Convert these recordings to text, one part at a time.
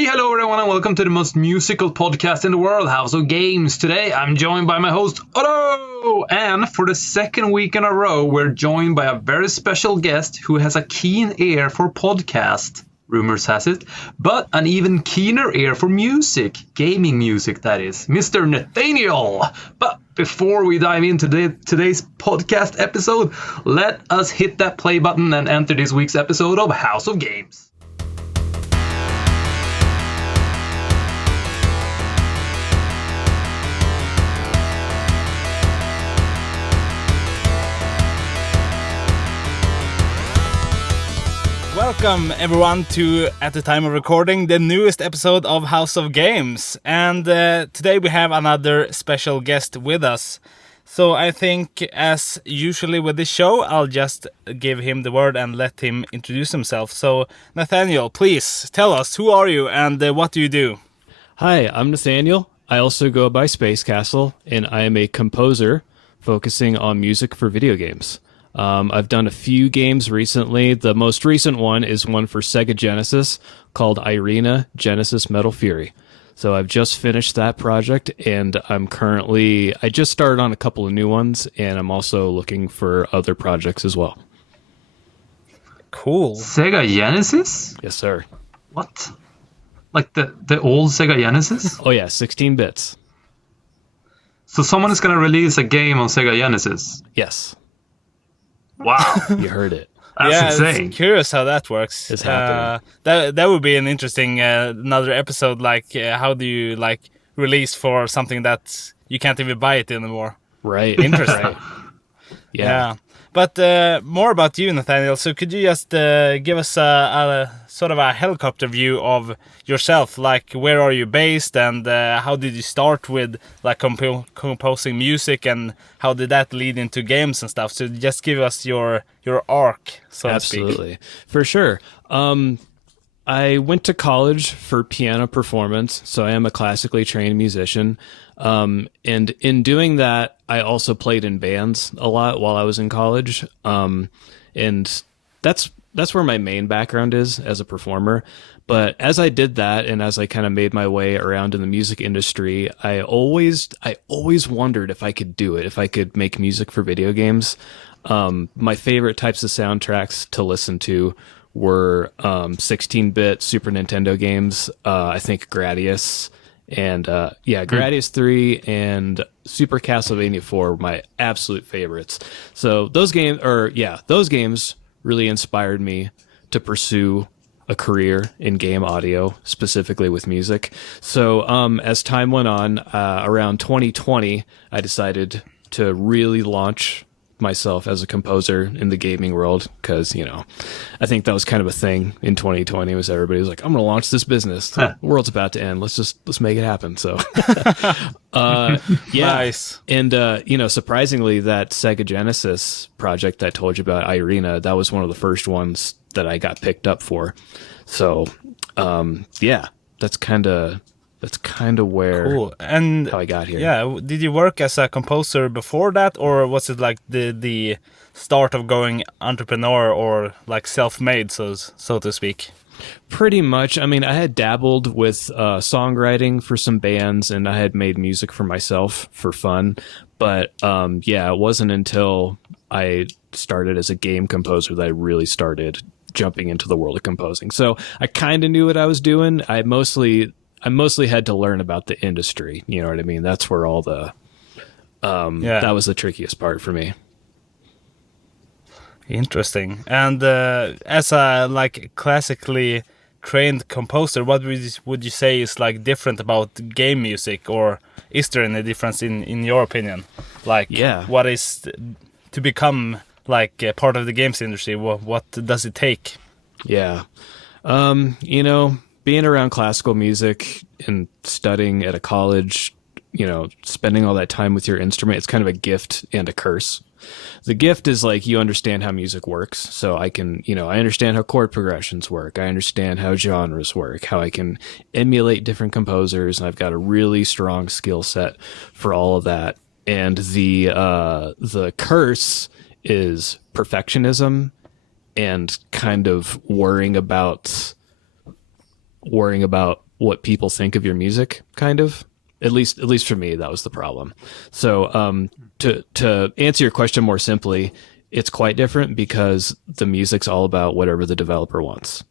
Hello everyone, and welcome to the most musical podcast in the world, House of Games. Today I'm joined by my host, Otto! And for the second week in a row, we're joined by a very special guest who has a keen ear for podcast, rumors has it, but an even keener ear for music, gaming music that is, Mr. Nathaniel! But before we dive into today's podcast episode, let us hit that play button and enter this week's episode of House of Games. Welcome everyone to, at the time of recording, the newest episode of House of Games. And today we have another special guest with us. So I think, as usually with this show, I'll just give him the word and let him introduce himself. So Nathaniel, please tell us, who are you and what do you do? Hi, I'm Nathaniel. I also go by SpaceCastle, and I am a composer focusing on music for video games. I've done a few games recently. The most recent one is one for SEGA Genesis called IRENA, Genesis Metal Fury. So I've just finished that project, and I just started on a couple of new ones, and I'm also looking for other projects as well. Cool. SEGA Genesis? Yes, sir. What? Like the old SEGA Genesis? Oh yeah, 16 bits. So someone is going to release a game on SEGA Genesis? Yes. Wow. You heard it. That's insane. It's curious how that works. It's happening. That would be an interesting another episode. Like, how do you release for something that you can't even buy it anymore? Right. Interesting. Right. Yeah. But more about you, Nathaniel. So could you just give us a sort of a helicopter view of yourself? Like, where are you based, and how did you start with composing music, and how did that lead into games and stuff? So just give us your arc, so to speak. Absolutely. For sure. I went to college for piano performance, so I am a classically trained musician. And in doing that, I also played in bands a lot while I was in college. And that's where my main background is as a performer. But as I did that, and as I kind of made my way around in the music industry, I always wondered if I could do it, if I could make music for video games. My favorite types of soundtracks to listen to were 16-bit Super Nintendo games. I think Gradius and Gradius 3 and Super Castlevania 4 were my absolute favorites. So those games really inspired me to pursue a career in game audio, specifically with music. So as time went on, around 2020, I decided to really launch myself as a composer in the gaming world, because I think that was kind of a thing in 2020. Was everybody was like, I'm gonna launch this business, the world's about to end, let's make it happen. So Nice. And surprisingly, that SEGA Genesis project that I told you about, IRENA, that was one of the first ones that I got picked up for. So that's kind of where cool. And how I got here. Yeah, did you work as a composer before that, or was it like the start of going entrepreneur or like self-made, so to speak? Pretty much. I mean, I had dabbled with songwriting for some bands, and I had made music for myself for fun. But it wasn't until I started as a game composer that I really started jumping into the world of composing. So I kind of knew what I was doing. I mostly had to learn about the industry. You know what I mean? That's where all the that was the trickiest part for me. Interesting. And as a classically trained composer, what would you say is different about game music, or is there any difference in your opinion? What is to become a part of the games industry? What does it take? Yeah. Being around classical music and studying at a college, spending all that time with your instrument, it's kind of a gift and a curse. The gift is you understand how music works. So I can, I understand how chord progressions work. I understand how genres work, how I can emulate different composers. And I've got a really strong skill set for all of that. And the curse is perfectionism and kind of worrying about worrying about what people think of your music, kind of. At least for me, that was the problem. So to answer your question more simply, it's quite different because the music's all about whatever the developer wants.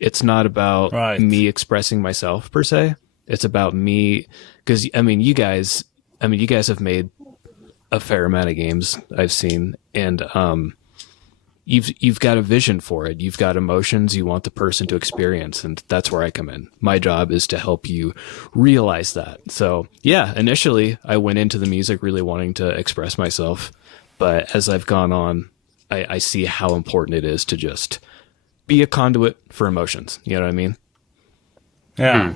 It's not about me expressing myself per se. It's about me, because you guys have made a fair amount of games I've seen, and you've got a vision for it. You've got emotions you want the person to experience, and that's where I come in. My job is to help you realize that. So yeah, initially I went into the music really wanting to express myself, but as I've gone on, I see how important it is to just be a conduit for emotions. You know what I mean? Yeah.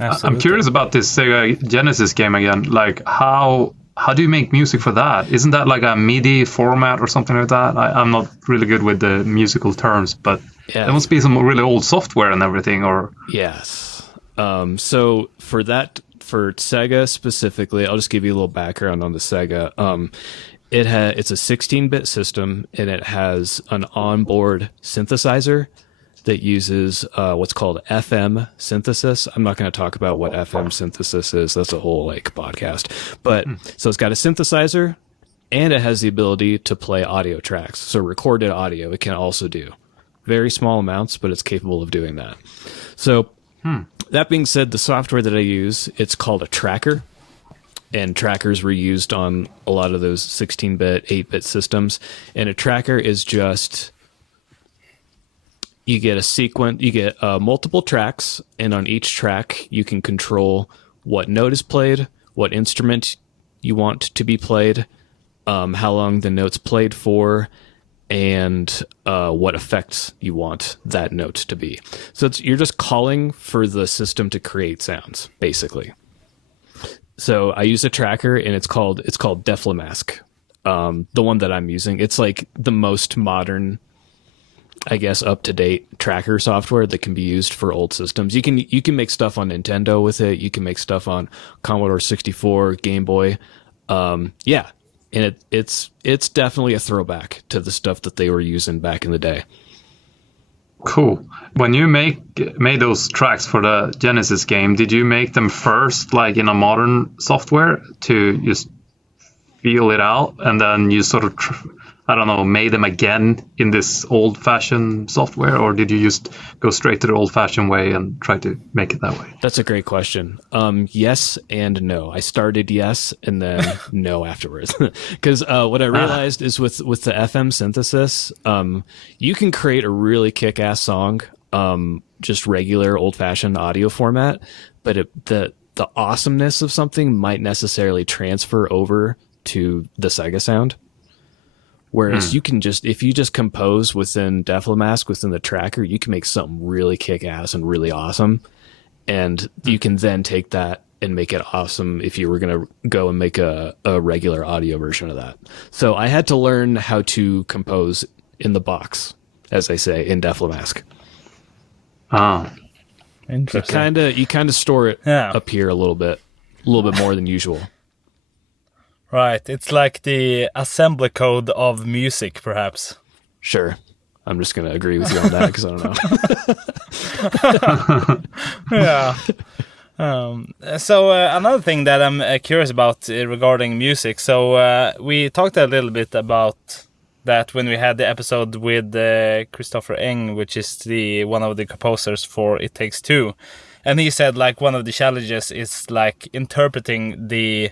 Absolutely. I'm curious about this Sega Genesis game again. Like, how do you make music for that? Isn't that like a MIDI format or something like that? I'm not really good with the musical terms, but there must be some really old software and everything. Or yes. So for Sega specifically, I'll just give you a little background on the Sega. It's a 16-bit system, and it has an onboard synthesizer that uses what's called FM synthesis. I'm not going to talk about what FM synthesis is. That's a whole podcast. But so it's got a synthesizer, and it has the ability to play audio tracks. So recorded audio, it can also do. Very small amounts, but it's capable of doing that. So that being said, the software that I use, it's called a tracker. And trackers were used on a lot of those 16-bit, 8-bit systems. And a tracker is just... You get a sequence, you get multiple tracks, and on each track, you can control what note is played, what instrument you want to be played, how long the note's played for, and what effects you want that note to be. So you're just calling for the system to create sounds, basically. So I use a tracker, and it's called Deflamask, the one that I'm using. It's like the most modern, I guess, up-to-date tracker software that can be used for old systems. You can make stuff on Nintendo with it. You can make stuff on Commodore 64, Game Boy. Yeah, and it's definitely a throwback to the stuff that they were using back in the day. Cool. When you made those tracks for the Genesis game, did you make them first, like in a modern software, to just feel it out, and then you sort of made them again in this old-fashioned software, or did you just go straight to the old-fashioned way and try to make it that way? That's a great question. Yes and no. I started yes and then no afterwards. Because what I realized is with the FM synthesis, you can create a really kick-ass song, just regular old-fashioned audio format, but the awesomeness of something might necessarily transfer over to the Sega sound. Whereas you can if you just compose within Deflamask, within the tracker, you can make something really kick-ass and really awesome. And you can then take that and make it awesome if you were going to go and make a regular audio version of that. So I had to learn how to compose in the box, as they say, in Deflamask. Ah, interesting. You kind of store it up here a little bit more than usual. Right, it's like the assembly code of music, perhaps. Sure. I'm just going to agree with you on that because I don't know. Yeah. So another thing that I'm curious about regarding music. So we talked a little bit about that when we had the episode with Christopher Eng, which is one of the composers for It Takes Two. And he said like one of the challenges is like interpreting the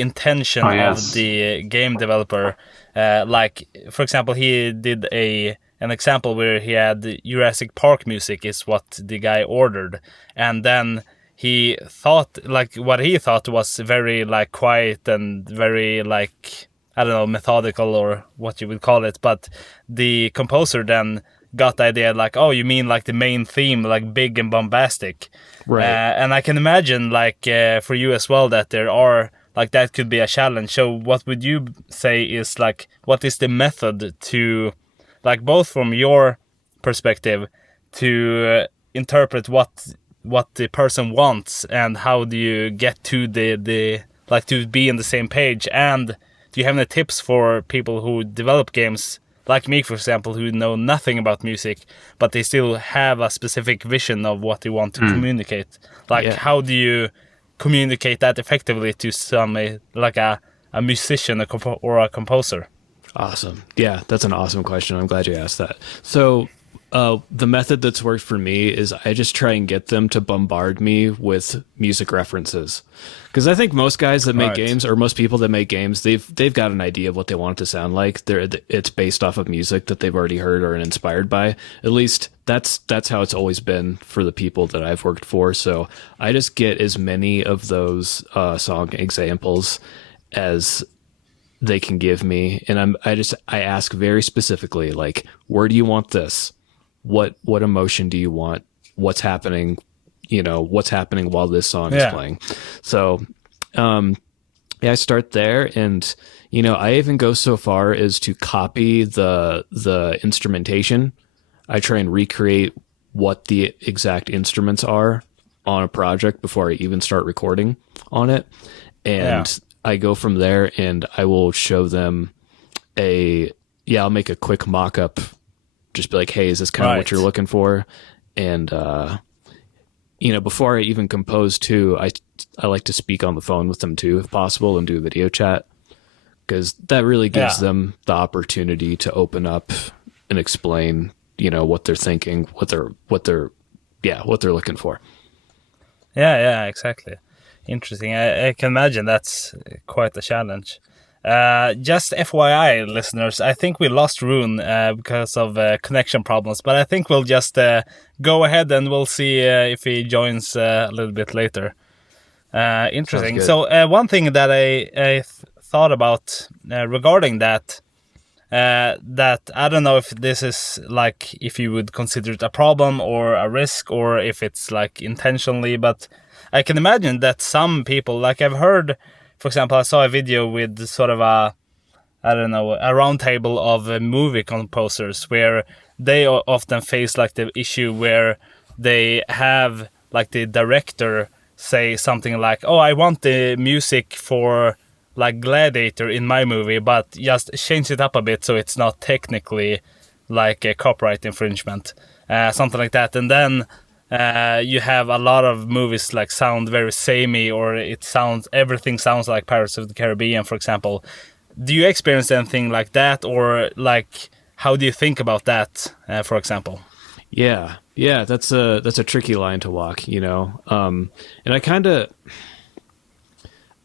intention of the game developer. Like, for example, he did an example where he had Jurassic Park music is what the guy ordered. And then he thought, like, what he thought was very, like, quiet and very, like, I don't know, methodical or what you would call it. But the composer then got the idea, like, oh, you mean, like, the main theme, like, big and bombastic. Right. And I can imagine, like, for you as well, that there are... Like, that could be a challenge. So what would you say is, like, what is the method to, like, both from your perspective, to interpret what the person wants, and how do you get to the like, to be on the same page? And do you have any tips for people who develop games, like me, for example, who know nothing about music, but they still have a specific vision of what they want to communicate. Like, how do you communicate that effectively to like a musician or a composer? Awesome. Yeah, that's an awesome question. I'm glad you asked that. So, the method that's worked for me is I just try and get them to bombard me with music references. Because I think most guys that make games, or most people that make games, they've got an idea of what they want it to sound like. It's based off of music that they've already heard or inspired by. At least that's how it's always been for the people that I've worked for. So I just get as many of those song examples as they can give me, and I ask very specifically, like, where do you want this? What emotion do you want? What's happening? What's happening while this song is playing? So, I start there, and I even go so far as to copy the instrumentation. I try and recreate what the exact instruments are on a project before I even start recording on it, and I go from there, and I will show them I'll make a quick mock-up, just be like, hey, is this kind of what you're looking for? And, before I even compose too, I like to speak on the phone with them too, if possible, and do a video chat, because that really gives them the opportunity to open up and explain, what they're thinking, what they're looking for. Yeah, exactly. Interesting. I can imagine that's quite a challenge. Just FYI, listeners, I think we lost Rune because of connection problems, but I think we'll just go ahead and we'll see if he joins a little bit later. Interesting. So one thing that I thought about regarding that I don't know if this is like, if you would consider it a problem or a risk, or if it's like intentionally, but I can imagine that some people, like I've heard, for example, I saw a video with sort of a round table of movie composers where they often face like the issue where they have like the director say something like, oh, I want the music for like Gladiator in my movie, but just change it up a bit so it's not technically like a copyright infringement, something like that. And then you have a lot of movies like sound very samey, or everything sounds like Pirates of the Caribbean, for example. Do you experience anything like that, or like how do you think about that, for example? Yeah, that's a tricky line to walk, and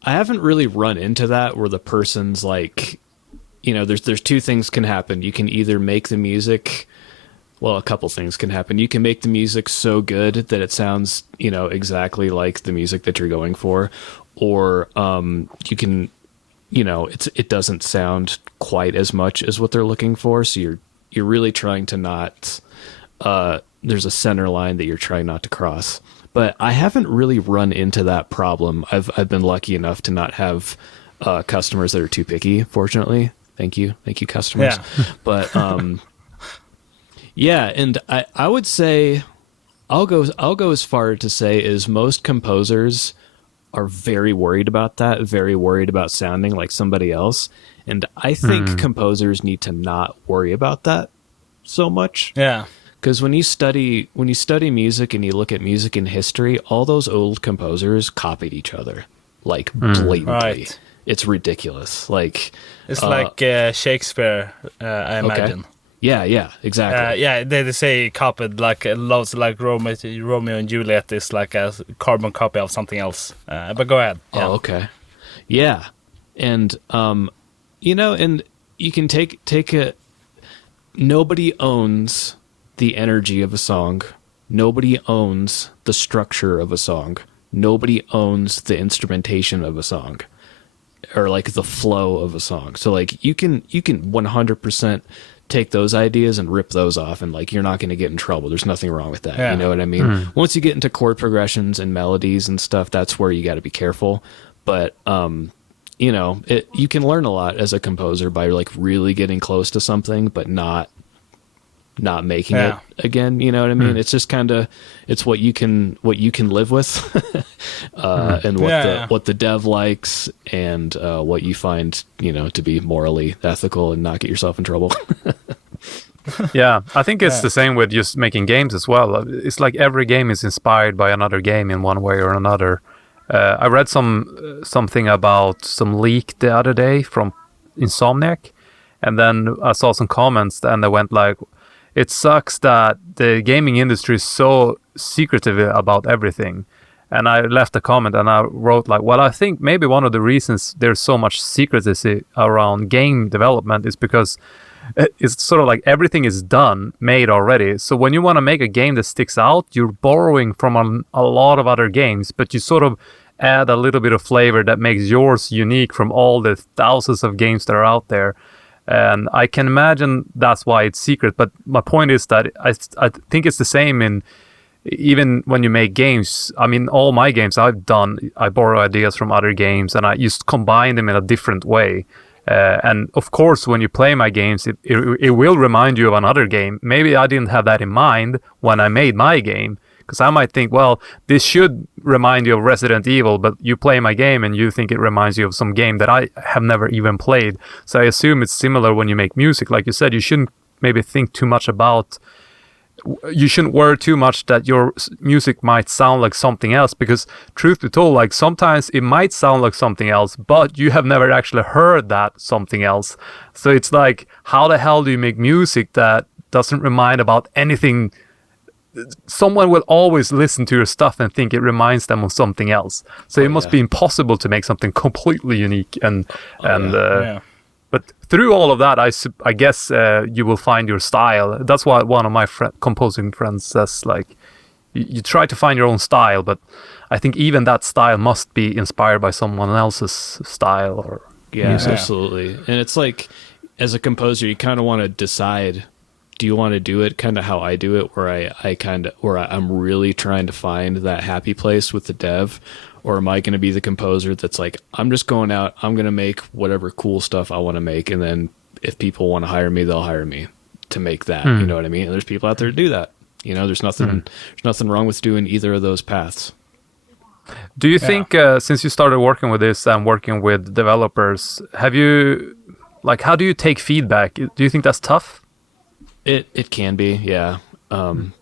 I haven't really run into that where the person's like, there's two things can happen. You can either make the music, well, a couple things can happen. You can make the music so good that it sounds, exactly like the music that you're going for, or you can, it doesn't sound quite as much as what they're looking for. So you're really trying to not, there's a center line that you're trying not to cross. But I haven't really run into that problem. I've been lucky enough to not have customers that are too picky, fortunately. Thank you, customers. Yeah. But and I would say I'll go as far to say is most composers are very worried about that, very worried about sounding like somebody else. And I think composers need to not worry about that so much. Yeah. Because when you study music and you look at music in history, all those old composers copied each other, like blatantly. Right. It's ridiculous. Like it's like Shakespeare, I imagine. Okay. Yeah, exactly. They say copied like loads, like Romeo and Juliet is like a carbon copy of something else. But go ahead. Yeah. Oh, okay. Yeah, and and you can take a. Nobody owns the energy of a song. Nobody owns the structure of a song. Nobody owns the instrumentation of a song, or like the flow of a song. So like you can 100% take those ideas and rip those off, and like you're not going to get in trouble. There's nothing wrong with that. Yeah. You know what I mean? Once you get into chord progressions and melodies and stuff, that's where you got to be careful. But you can learn a lot as a composer by like really getting close to something, but not not making it again. You know what I mean? It's just kind of, it's what you can live with, and what the dev likes, and what you find, you know, to be morally ethical and not get yourself in trouble. Yeah, I think it's the same with just making games as well. It's like every game is inspired by another game in one way or another. I read something about some leak the other day from Insomniac, and then I saw some comments, and they went like, it sucks that the gaming industry is so secretive about everything. And I left a comment and I wrote like, well, I think maybe one of the reasons there's so much secrecy around game development is because it's sort of like everything is done, made already. So when you want to make a game that sticks out, you're borrowing from a lot of other games, but you sort of add a little bit of flavor that makes yours unique from all the thousands of games that are out there. And I can imagine that's why it's secret. But my point is that I think it's the same in even when you make games. I mean, all my games I've done, I borrow ideas from other games and I just combine them in a different way. And of course, when you play my games, it will remind you of another game. Maybe I didn't have that in mind when I made my game, because I might think, well, this should remind you of Resident Evil, but you play my game and you think it reminds you of some game that I have never even played. So I assume it's similar when you make music. Like you said, you shouldn't maybe think too much about, you shouldn't worry too much that your music might sound like something else, because truth be told, like sometimes it might sound like something else, but you have never actually heard that something else. So it's like, how the hell do you make music that doesn't remind about anything? Someone will always listen to your stuff and think it reminds them of something else. So it must be impossible to make something completely unique. But through all of that, I guess you will find your style. That's why one of my composing friends says, like, you try to find your own style, but I think even that style must be inspired by someone else's style or music. Absolutely. And it's like, as a composer, you kind of want to decide, do you want to do it kind of how I do it, where I'm really trying to find that happy place with the dev? Or am I going to be the composer that's like, I'm just going out, I'm going to make whatever cool stuff I want to make, and then if people want to hire me, they'll hire me to make that. You know what I mean? And there's people out there to do that. You know, there's nothing wrong with doing either of those paths. Do you think, since you started working with this and working with developers, have you, like, how do you take feedback? Do you think that's tough? It can be, yeah.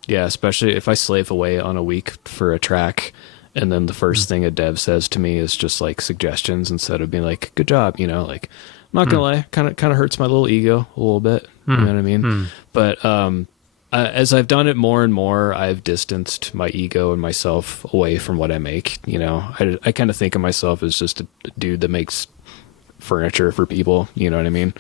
Especially if I slave away on a week for a track, and then the first thing a dev says to me is just like suggestions instead of being like, good job, you know, like, I'm not gonna lie, kind of hurts my little ego a little bit, you know what I mean? But as I've done it more and more, I've distanced my ego and myself away from what I make. You know, I kind of think of myself as just a dude that makes furniture for people, you know what I mean?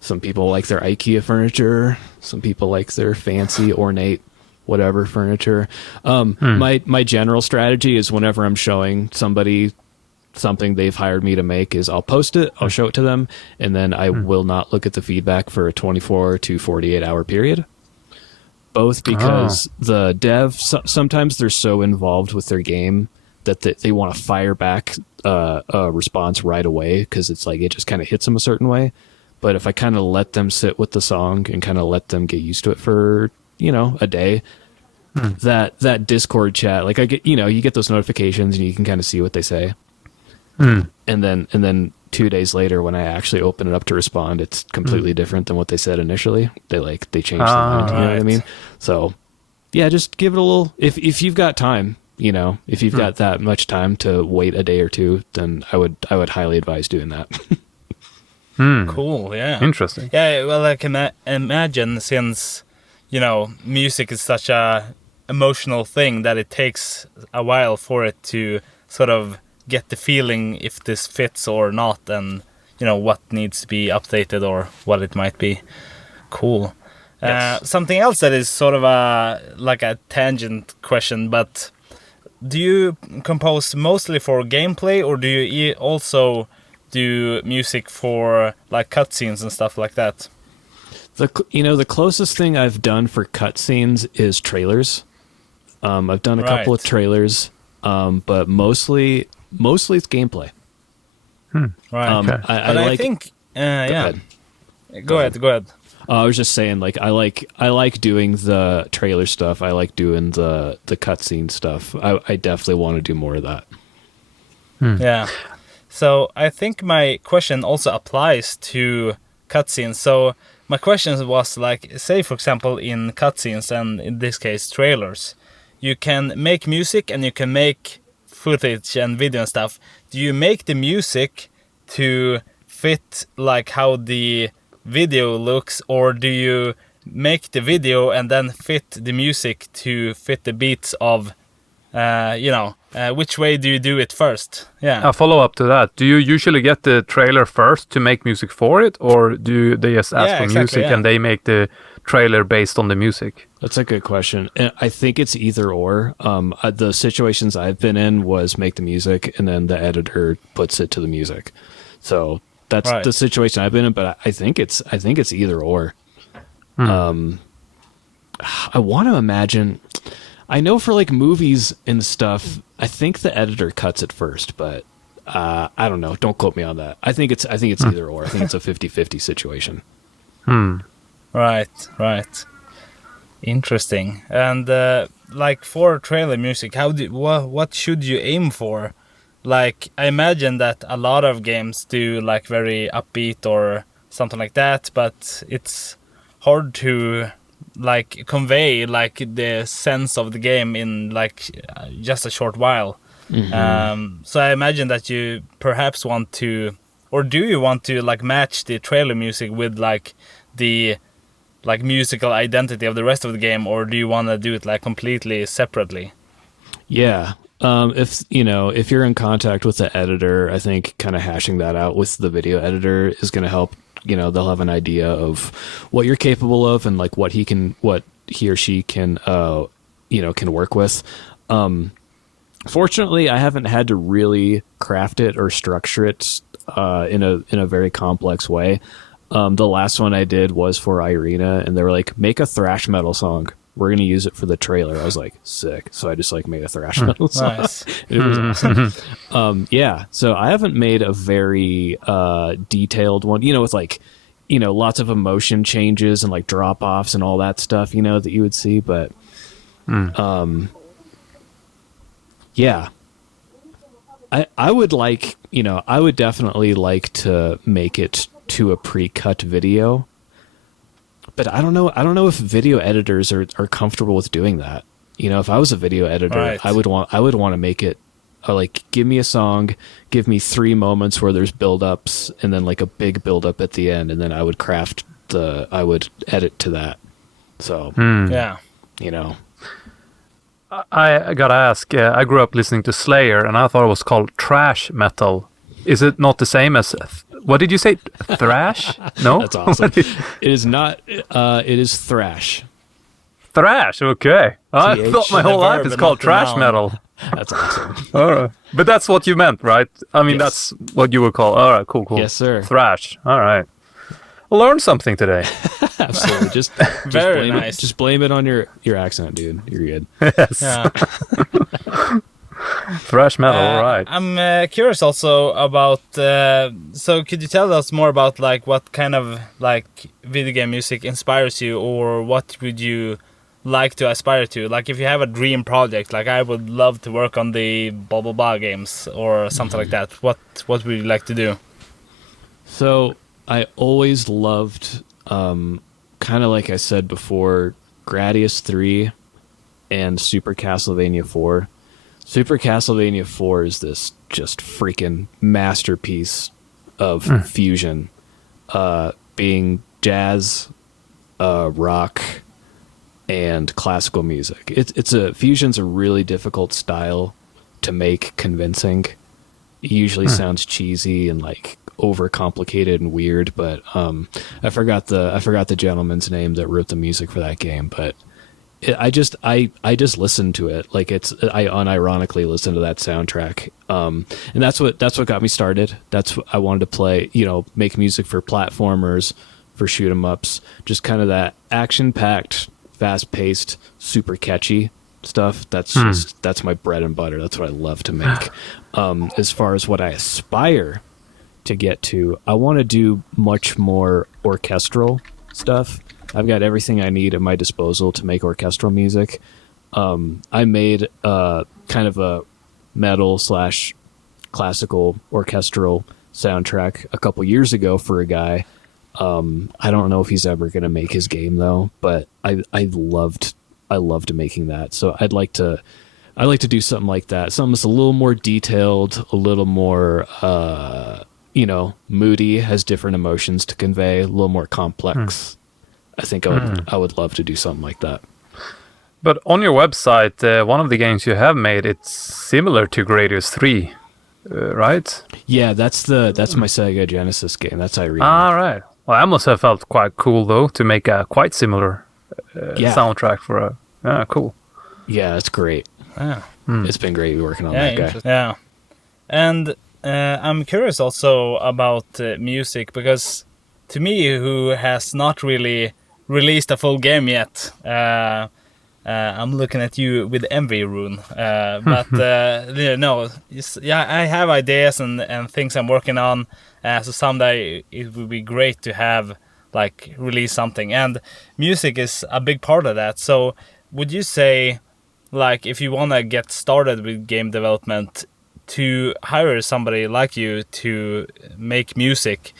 Some people like their IKEA furniture, some people like their fancy ornate whatever furniture. My general strategy is, whenever I'm showing somebody something they've hired me to make, is I'll post it, I'll show it to them, and then I will not look at the feedback for a 24 to 48 hour period. Both because the dev, sometimes they're so involved with their game that they want to fire back a response right away, because it's like, it just kind of hits them a certain way. But if I kind of let them sit with the song and kind of let them get used to it for, you know, a day, that Discord chat, like, I get, you know, you get those notifications and you can kind of see what they say. And then 2 days later, when I actually open it up to respond, it's completely different than what they said initially. They changed their mind, you know what I mean? So yeah, just give it a little, if you've got time, you know, if you've got that much time to wait a day or two, then I would highly advise doing that. Cool, yeah. Interesting. Yeah, well, I can imagine, since, you know, music is such a emotional thing, that it takes a while for it to sort of get the feeling if this fits or not, and, you know, what needs to be updated or what it might be. Cool. Yes. Something else that is sort of like a tangent question, but do you compose mostly for gameplay, or do you also do music for like cutscenes and stuff like that? The closest thing I've done for cutscenes is trailers. I've done a couple of trailers, but mostly it's gameplay. Right. Okay. I think, yeah. Go ahead. I was just saying, like, I like doing the trailer stuff. I like doing the cutscene stuff. I definitely want to do more of that. Yeah. So I think my question also applies to cutscenes. So my question was like, say for example in cutscenes, and in this case trailers, you can make music and you can make footage and video and stuff. Do you make the music to fit like how the video looks, or do you make the video and then fit the music to fit the beats of which way do you do it first? Yeah. A follow up to that. Do you usually get the trailer first to make music for it, or do they just ask for music and they make the trailer based on the music? That's a good question. And I think it's either or. The situations I've been in was make the music and then the editor puts it to the music. So that's the situation I've been in, but I think it's either or. I want to imagine. I know for like movies and stuff, I think the editor cuts it first, but I don't know. Don't quote me on that. I think it's either or. I think it's a 50-50 situation. Right. Interesting. And like for trailer music, what should you aim for? Like I imagine that a lot of games do like very upbeat or something like that, but it's hard to like convey like the sense of the game in like just a short while. So I imagine that you perhaps want to, or do you want to like match the trailer music with like the like musical identity of the rest of the game, or do you want to do it like completely separately? Yeah. If you're in contact with the editor, I think kind of hashing that out with the video editor is going to help. They'll have an idea of what you're capable of and like what he or she can work with. Fortunately, I haven't had to really craft it or structure it in a very complex way. The last one I did was for IRENA, and they were like, make a thrash metal song. We're going to use it for the trailer. I was like, sick. So I just like made a thrash metal song. Nice. It was awesome. Yeah. So I haven't made a very detailed one, with like, lots of emotion changes and like drop offs and all that stuff, that you would see. But yeah, I would like, I would definitely like to make it to a pre-cut video. But I don't know if video editors are comfortable with doing that. If I was a video editor, I would want to make it like, give me a song, give me 3 moments where there's build-ups and then like a big build-up at the end, and then I would edit to that. So Yeah. I gotta ask, I grew up listening to Slayer, and I thought it was called trash metal. Is it not the same as, what did you say, thrash? No? That's awesome. It is not, it is thrash. Thrash, okay. I thought my whole life it's called trash metal. That's awesome. All right. But that's what you meant, right? I mean, That's what you would call. All right, cool. Yes, sir. Thrash. All right. I learned something today. Absolutely. Just Very nice. Just blame it on your accent, dude. You're good. Yes. Yeah. Thrash metal, all right. I'm curious also about, so could you tell us more about like what kind of like video game music inspires you, or what would you like to aspire to? Like if you have a dream project, like I would love to work on the blah blah blah games or something like that. What would you like to do? So I always loved, kind of like I said before, Gradius 3 and Super Castlevania 4. Super Castlevania 4 is this just freaking masterpiece of fusion, being jazz, rock, and classical music. Fusion's a really difficult style to make convincing. It usually sounds cheesy and like overcomplicated and weird, but I forgot the gentleman's name that wrote the music for that game, but I just listened to it. Like I unironically listened to that soundtrack. And that's what got me started. That's what I wanted to play, make music for platformers, for shoot 'em ups, just kind of that action packed, fast paced, super catchy stuff. That's my bread and butter. That's what I love to make. As far as what I aspire to get to, I want to do much more orchestral stuff. I've got everything I need at my disposal to make orchestral music. I made kind of a metal / classical orchestral soundtrack a couple years ago for a guy. I don't know if he's ever going to make his game though, but I loved making that. So I'd like to do something like that. Something that's a little more detailed, a little more, moody, has different emotions to convey, a little more complex. I think I would love to do something like that. But on your website, one of the games you have made, it's similar to Gradius 3, right? Yeah, that's my SEGA Genesis game. That's IRENA. Ah, right. Well, that must have felt quite cool, though, to make a quite similar soundtrack for a... Yeah, cool. Yeah, it's great. Yeah. It's been great working on that guy. Yeah. And I'm curious also about music, because to me, who has not really released a full game yet, I'm looking at you with envy, Rune. But I have ideas and things I'm working on. So someday it would be great to have release something, and music is a big part of that. So would you say, if you want to get started with game development, to hire somebody like you to make music,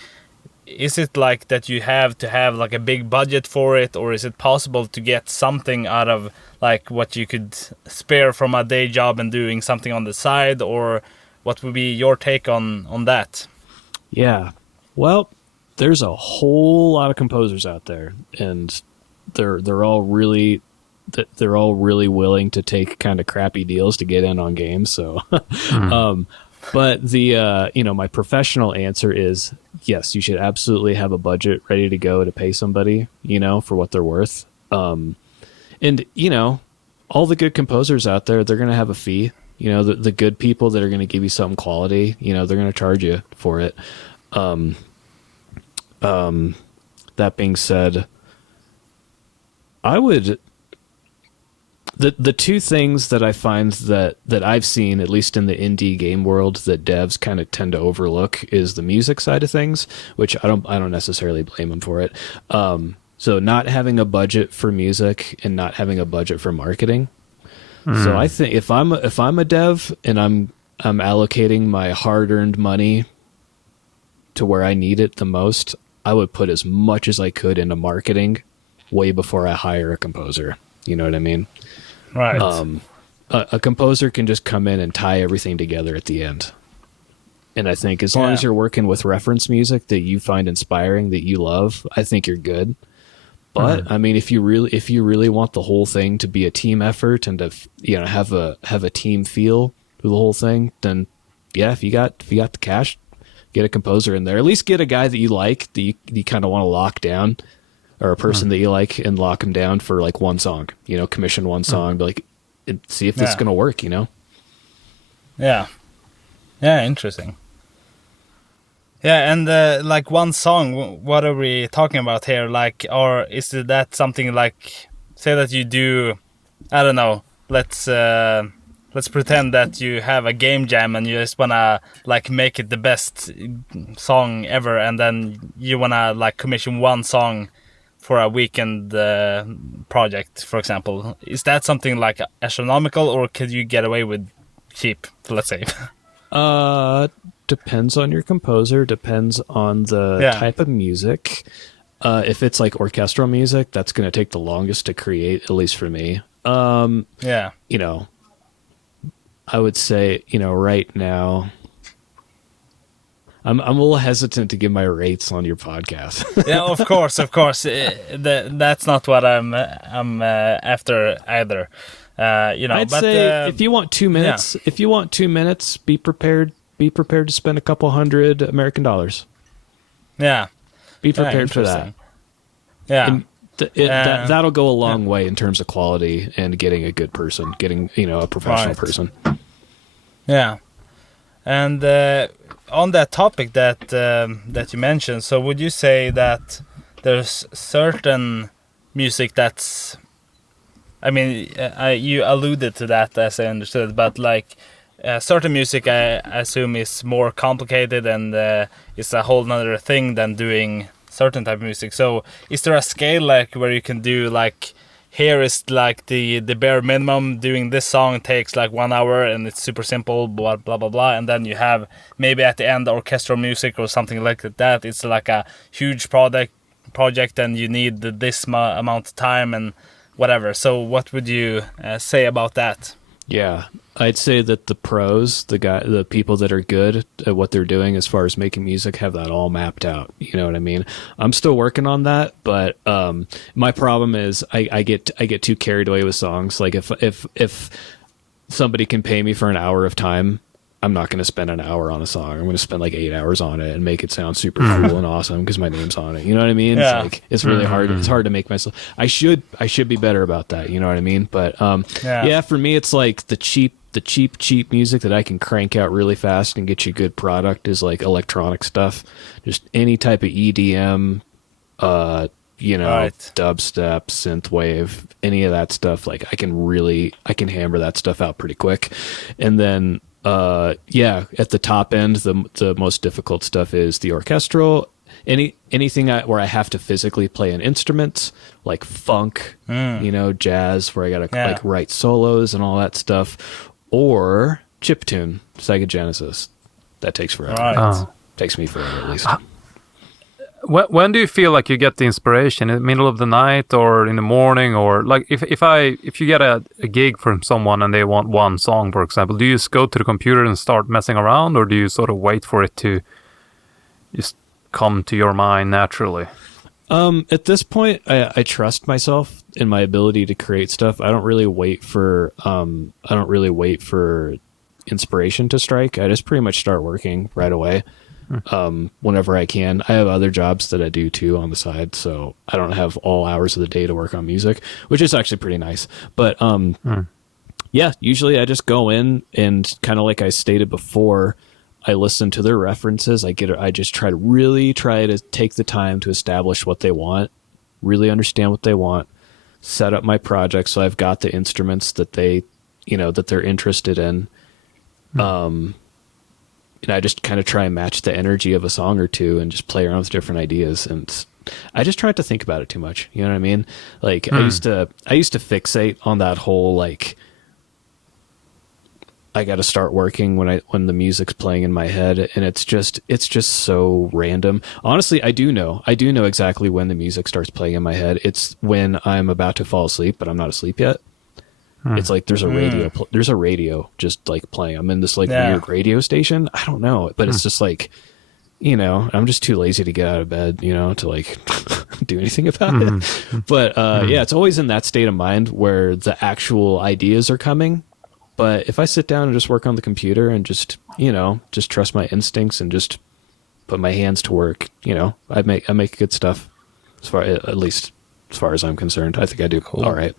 is it that you have to have a big budget for it, or is it possible to get something out of what you could spare from a day job and doing something on the side, or what would be your take on that? Yeah, well, there's a whole lot of composers out there, and they're all really willing to take kind of crappy deals to get in on games. So, but the my professional answer is yes, you should absolutely have a budget ready to go to pay somebody, for what they're worth. And all the good composers out there, they're going to have a fee. The good people that are going to give you something quality, they're going to charge you for it. That being said, I would... The two things that I find that I've seen, at least in the indie game world, that devs kind of tend to overlook is the music side of things, which I don't necessarily blame them for it. So not having a budget for music and not having a budget for marketing. So I think if I'm a dev and I'm allocating my hard-earned money to where I need it the most, I would put as much as I could into marketing way before I hire a composer. You know what I mean? Right. A composer can just come in and tie everything together at the end. And I think as long as you're working with reference music that you find inspiring, that you love, I think you're good. But I mean, if you really want the whole thing to be a team effort and to have a team feel to the whole thing, then yeah, if you got the cash, get a composer in there. At least get a guy that you like, that you kind of want to lock down, or a person that you like, and lock them down for one song. Commission one song, be and see if this is gonna work. Yeah, interesting. Yeah, and one song, what are we talking about here? Or is that something say that you do, I don't know, let's pretend that you have a game jam and you just wanna make it the best song ever, and then you wanna commission one song for a weekend project, for example. Is that something astronomical, or could you get away with cheap, let's say? Depends on your composer, depends on the type of music. If it's orchestral music, that's going to take the longest to create, at least for me. I would say, right now, I'm a little hesitant to give my rates on your podcast. Yeah, of course. That's not what I'm after either. I'd say if you want 2 minutes, be prepared to spend a couple $100 American dollars. Yeah. Be prepared for that. Yeah. And that'll go a long way in terms of quality and getting a good person, getting a professional person. Yeah. And on that topic that you mentioned, so would you say that there's certain music that's, I mean, you alluded to that as I understood, but certain music I assume is more complicated and it's a whole nother thing than doing certain type of music. So is there a scale like where you can do like, here is like the bare minimum, doing this song takes like 1 hour and it's super simple, blah blah blah blah, and then you have maybe at the end orchestral music or something like that, it's like a huge project and you need this amount of time and whatever. So what would you say about that? Yeah, I'd say that the pros, the people that are good at what they're doing as far as making music, have that all mapped out. You know what I mean? I'm still working on that, but my problem is I get too carried away with songs. Like if somebody can pay me for an hour of time, I'm not going to spend an hour on a song. I'm going to spend like 8 hours on it and make it sound super cool and awesome because my name's on it. You know what I mean? Yeah. It's like, it's really hard. It's hard to make myself. I should be better about that. You know what I mean? But yeah, for me, it's like the cheap music that I can crank out really fast and get you good product is like electronic stuff. Just any type of EDM, dubstep, synthwave, any of that stuff. Like I can hammer that stuff out pretty quick. And then at the top end, the most difficult stuff is the orchestral. Anything where I have to physically play an instrument, like funk, jazz, where I gotta like write solos and all that stuff, or chiptune, SEGA Genesis. That takes forever. Right. Takes me forever at least. When do you feel like you get the inspiration? In the middle of the night or in the morning? Or like if you get a gig from someone and they want one song, for example, do you just go to the computer and start messing around, or do you sort of wait for it to just come to your mind naturally? At this point, I trust myself in my ability to create stuff. I don't really wait for inspiration to strike. I just pretty much start working right away. Whenever I can. I have other jobs that I do too on the side, so I don't have all hours of the day to work on music, which is actually pretty nice. But yeah, usually I just go in and kind of like I stated before, I listen to their references. I just try to take the time to establish what they want, really understand what they want, set up my project so I've got the instruments that that they're interested in. And I just kind of try and match the energy of a song or two and just play around with different ideas. And I just try not to think about it too much. You know what I mean? Like I used to fixate on that whole, like, I got to start working when the music's playing in my head, and it's just so random. Honestly, I do know exactly when the music starts playing in my head. It's when I'm about to fall asleep, but I'm not asleep yet. It's like there's a radio just like playing. I'm in this like weird radio station. I don't know, but it's just like, I'm just too lazy to get out of bed, to like do anything about it. But it's always in that state of mind where the actual ideas are coming. But if I sit down and just work on the computer and just trust my instincts and just put my hands to work, I make good stuff. At least as far as I'm concerned, I think I do all right.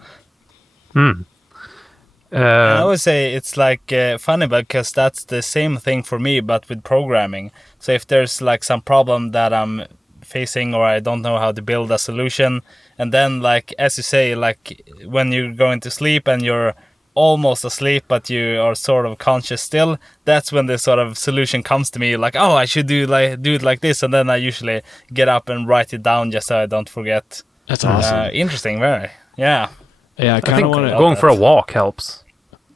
I would say it's like funny because that's the same thing for me, but with programming. So if there's like some problem that I'm facing or I don't know how to build a solution, and then like as you say, like when you're going to sleep and you're almost asleep but you are sort of conscious still, that's when the sort of solution comes to me, like, oh, I should do it like this, and then I usually get up and write it down just so I don't forget. That's awesome. Interesting, very. Yeah, I kind of want to. Going for a walk helps.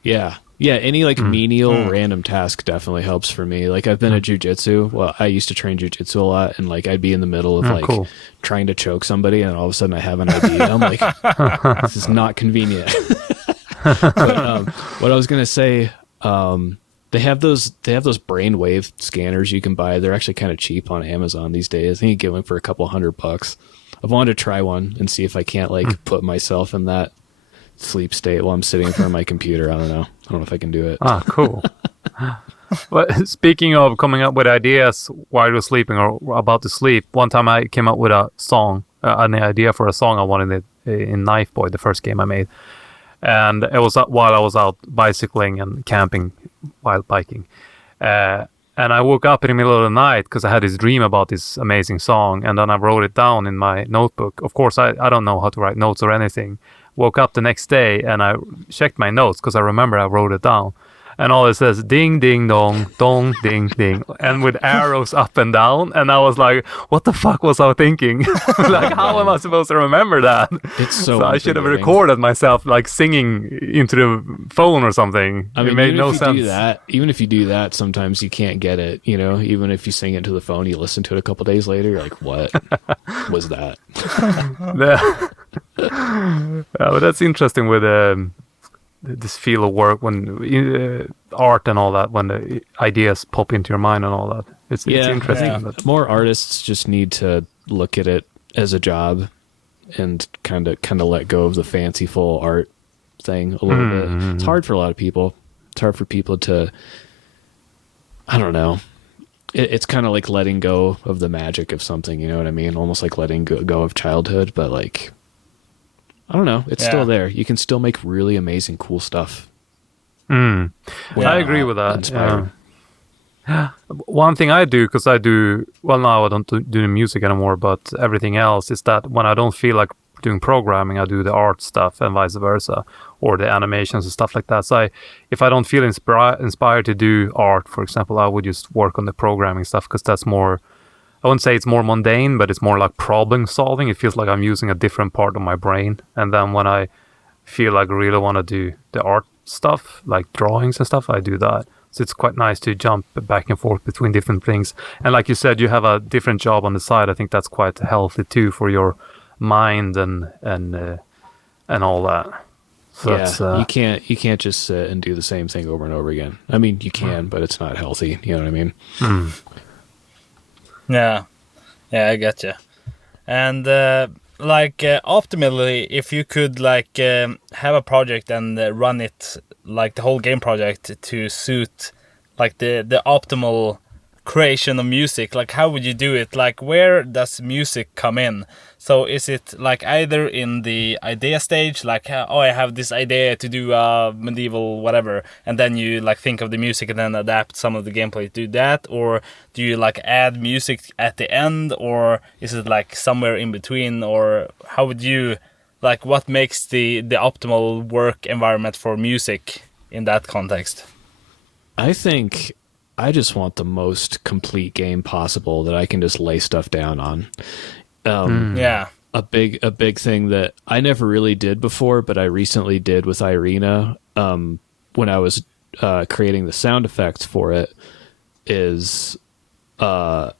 Yeah. Any like menial random task definitely helps for me. Like I've been at jujitsu. Well, I used to train jujitsu a lot, and like I'd be in the middle of trying to choke somebody, and all of a sudden I have an idea. I'm like, this is not convenient. But what I was gonna say, they have those brainwave scanners you can buy. They're actually kind of cheap on Amazon these days. I think you get one for a couple $100. I've wanted to try one and see if I can't like put myself in that sleep state while I'm sitting in front of my computer. I don't know if I can do it. Cool. Well, speaking of coming up with ideas while you're sleeping or about to sleep, one time I came up with a song, an idea for a song I wanted in Knife Boy, the first game I made. And it was while I was out bicycling and camping while biking. And I woke up in the middle of the night because I had this dream about this amazing song. And then I wrote it down in my notebook. Of course, I don't know how to write notes or anything. Woke up the next day and I checked my notes because I remember I wrote it down. and all it says ding ding dong dong ding ding, and with arrows up and down. And I was like, what the fuck was I thinking? Like, how am I supposed to remember that? It's so I should have intimidating. recorded myself like singing into the phone or something. I mean, it made even no if you sense. do that, even if you do that, sometimes you can't get it. You know, even if you sing it to the phone, you listen to it a couple days later, you're like, "What was that?" Yeah, but that's interesting with this field of work when art and all that, when the ideas pop into your mind and all that. It's interesting. I think more artists just need to look at it as a job and kind of let go of the fanciful art thing a little bit. It's hard for a lot of people. It's hard for people to, I don't know. It's kind of like letting go of the magic of something, you know what I mean? Almost like letting go of childhood, but like, I don't know. It's still there. You can still make really amazing, cool stuff. I agree with that. Inspired. Yeah. One thing I do, because now I don't do the music anymore, but everything else is that when I don't feel like doing programming, I do the art stuff and vice versa, or the animations and stuff like that. So if I don't feel inspired to do art, for example, I would just work on the programming stuff, because that's more, I wouldn't say it's more mundane, but it's more like problem solving. It feels like I'm using a different part of my brain. And then when I feel like I really want to do the art stuff, like drawings and stuff, I do that. So it's quite nice to jump back and forth between different things. And like you said, you have a different job on the side. I think that's quite healthy too for your mind and all that. So you can't just sit and do the same thing over and over again. I mean, you can, but it's not healthy. You know what I mean? Yeah, I get you. And optimally, if you could have a project and run it, like the whole game project, to suit like the optimal creation of music, like how would you do it? Like, where does music come in? So is it like either in the idea stage, like, oh, I have this idea to do medieval whatever, and then you like think of the music and then adapt some of the gameplay to do that? Or do you like add music at the end, or is it like somewhere in between? Or how would you, like, what makes the optimal work environment for music in that context? I think I just want the most complete game possible that I can just lay stuff down on. Yeah. A big thing that I never really did before, but I recently did with IRENA, when I was creating the sound effects for it, is when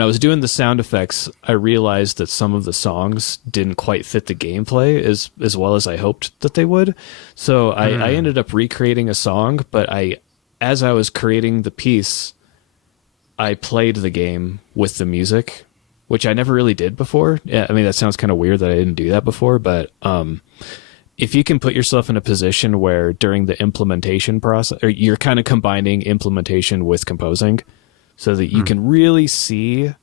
I was doing the sound effects, I realized that some of the songs didn't quite fit the gameplay as well as I hoped that they would. So I ended up recreating a song, but as I was creating the piece, I played the game with the music, which I never really did before. Yeah, I mean, that sounds kind of weird that I didn't do that before, but if you can put yourself in a position where during the implementation process, or you're kind of combining implementation with composing, so that you can really see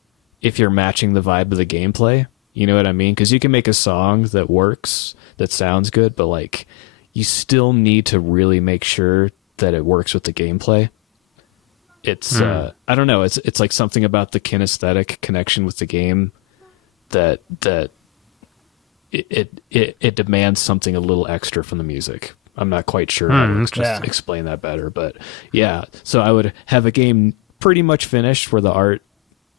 if you're matching the vibe of the gameplay. You know what I mean? Because you can make a song that works, that sounds good, but like you still need to really make sure that it works with the gameplay. It's I don't know. It's like something about the kinesthetic connection with the game that it demands something a little extra from the music. I'm not quite sure how to explain that better, but yeah. So I would have a game pretty much finished where the art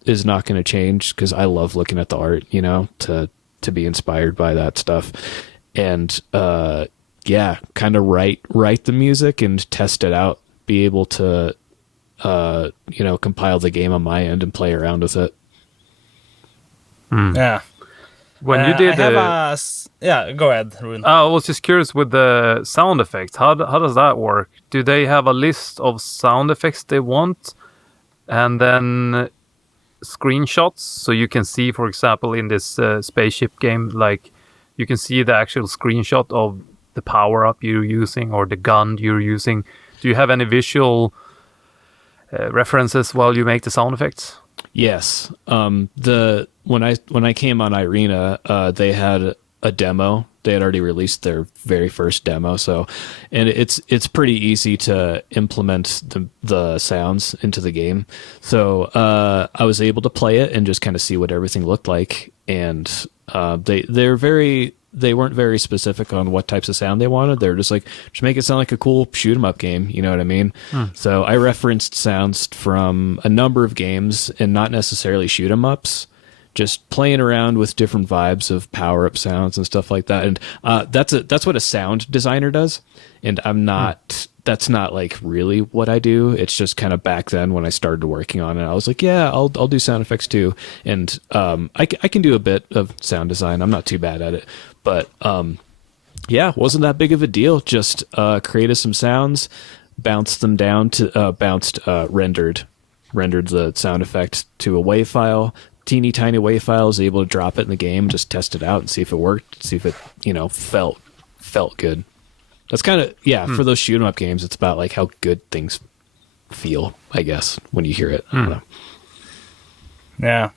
is not going to change, because I love looking at the art, you know, to be inspired by that stuff, and kind of write the music and test it out, be able to compile the game on my end and play around with it. Yeah. When you did go ahead, Ruin. I was just curious with the sound effects. How does that work? Do they have a list of sound effects they want, and then screenshots, so you can see, for example, in this spaceship game, like you can see the actual screenshot of the power up you're using or the gun you're using? Do you have any visual references while you make the sound effects? Yes. When I came on IRENA, they had a demo. They had already released their very first demo, and it's pretty easy to implement the sounds into the game. So I was able to play it and just kind of see what everything looked like, and they're they weren't very specific on what types of sound they wanted. They were just like, just make it sound like a cool shoot 'em up game. You know what I mean? So I referenced sounds from a number of games, and not necessarily shoot 'em ups, just playing around with different vibes of power up sounds and stuff like that. And that's what a sound designer does. And I'm not. That's not like really what I do. It's just kind of back then when I started working on it, I was like, yeah, I'll do sound effects too. And I can do a bit of sound design. I'm not too bad at it, but yeah, wasn't that big of a deal. Just created some sounds, bounced them down to rendered the sound effect to a WAV file, teeny tiny WAV file. Was able to drop it in the game, just test it out and see if it worked, see if it felt good. That's kind of, for those shoot 'em up games, it's about like how good things feel, I guess, when you hear it. I don't know. Yeah.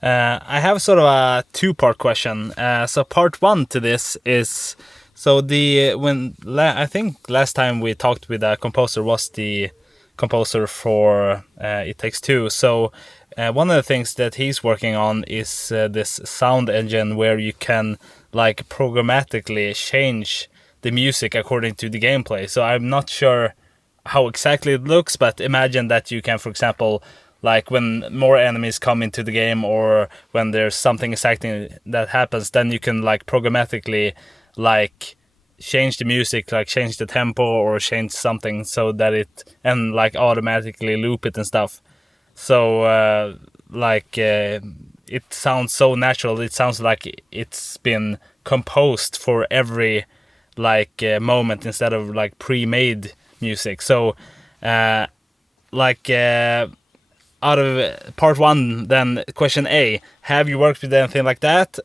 I have sort of a two-part question. So part one to this is, so I think last time we talked with a composer was the composer for It Takes Two. So one of the things that he's working on is this sound engine where you can like programmatically change the music according to the gameplay. So I'm not sure how exactly it looks, but imagine that you can, for example, like when more enemies come into the game or when there's something exciting that happens, then you can like programmatically like change the music, like change the tempo or change something so that and like automatically loop it and stuff. So it sounds so natural. It sounds like it's been composed for every moment instead of like pre-made music. So out of part one, then question A, have you worked with anything like that?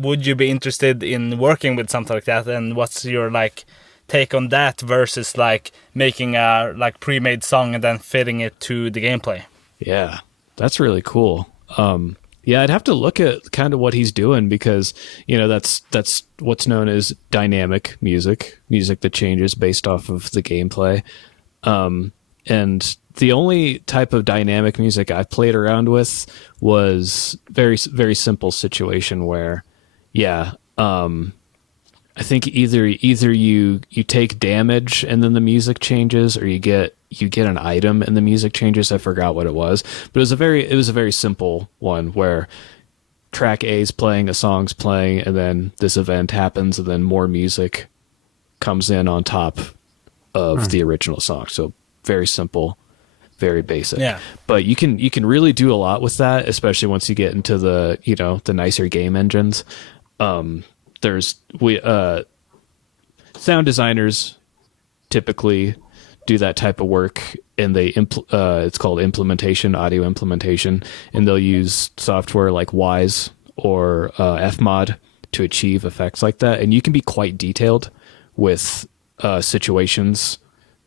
Would you be interested in working with something like that? And what's your like take on that versus like making a like pre-made song and then fitting it to the gameplay? Yeah, that's really cool. Yeah, I'd have to look at kind of what he's doing because, that's what's known as dynamic music that changes based off of the gameplay. And the only type of dynamic music I've played around with was very, very simple situation where, I think either you take damage and then the music changes, or you get an item and the music changes. I forgot what it was, but it was a very simple one where track A is playing, a song's playing, and then this event happens, and then more music comes in on top of the original song. So very simple, very basic. Yeah. But you can really do a lot with that, especially once you get into the the nicer game engines. Sound designers typically do that type of work, and they it's called audio implementation, and they'll use software like Wise or Fmod to achieve effects like that. And you can be quite detailed with situations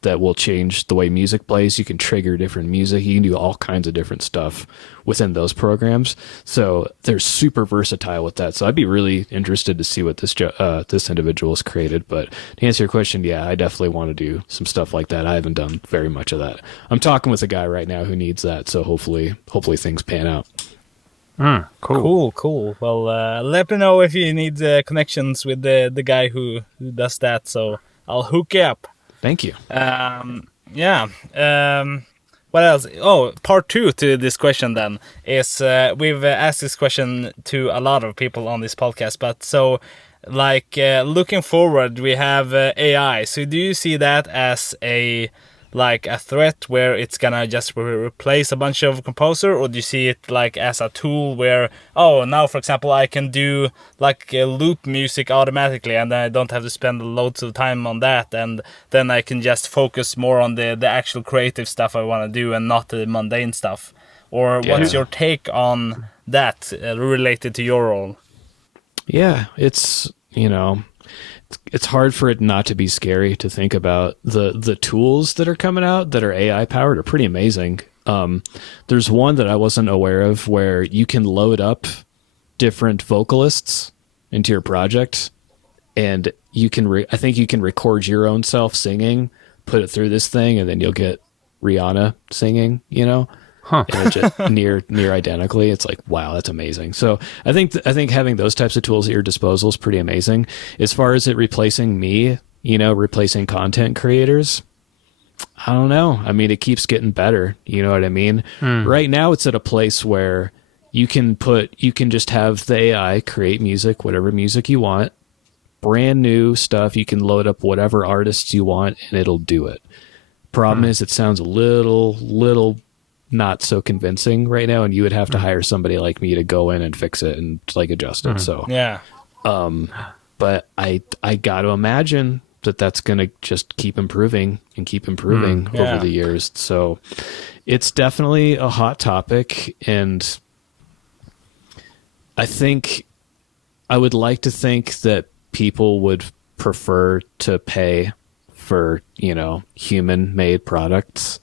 that will change the way music plays. You can trigger different music. You can do all kinds of different stuff within those programs. So they're super versatile with that. So I'd be really interested to see what this individual has created. But to answer your question, yeah, I definitely want to do some stuff like that. I haven't done very much of that. I'm talking with a guy right now who needs that. So hopefully things pan out. Cool. Well, let me know if you need connections with the guy who does that. So I'll hook you up. Thank you. What else? Oh, part two to this question then is we've asked this question to a lot of people on this podcast, but so looking forward, we have AI. So do you see that as a threat where it's gonna just replace a bunch of composer, or do you see it like as a tool where, now for example I can do loop music automatically and I don't have to spend loads of time on that, and then I can just focus more on the actual creative stuff I want to do and not the mundane stuff? Or what's your take on that related to your role? Yeah, it's it's hard for it not to be scary to think about. The tools that are coming out that are AI powered are pretty amazing. There's one that I wasn't aware of where you can load up different vocalists into your project, and you can I think you can record your own self singing, put it through this thing, and then you'll get Rihanna singing, image it near identically. It's like, wow, that's amazing. So I think having those types of tools at your disposal is pretty amazing. As far as it replacing me, replacing content creators, I don't know. I mean, it keeps getting better. You know what I mean? Right now it's at a place where you can just have the AI create music, whatever music you want, brand new stuff. You can load up whatever artists you want and it'll do it. Problem is, it sounds a little not so convincing right now, and you would have to hire somebody like me to go in and fix it and like adjust it. So Yeah. but I got to imagine that that's going to just keep improving and keep improving over the years. So it's definitely a hot topic, and I would like to think that people would prefer to pay for, human made products.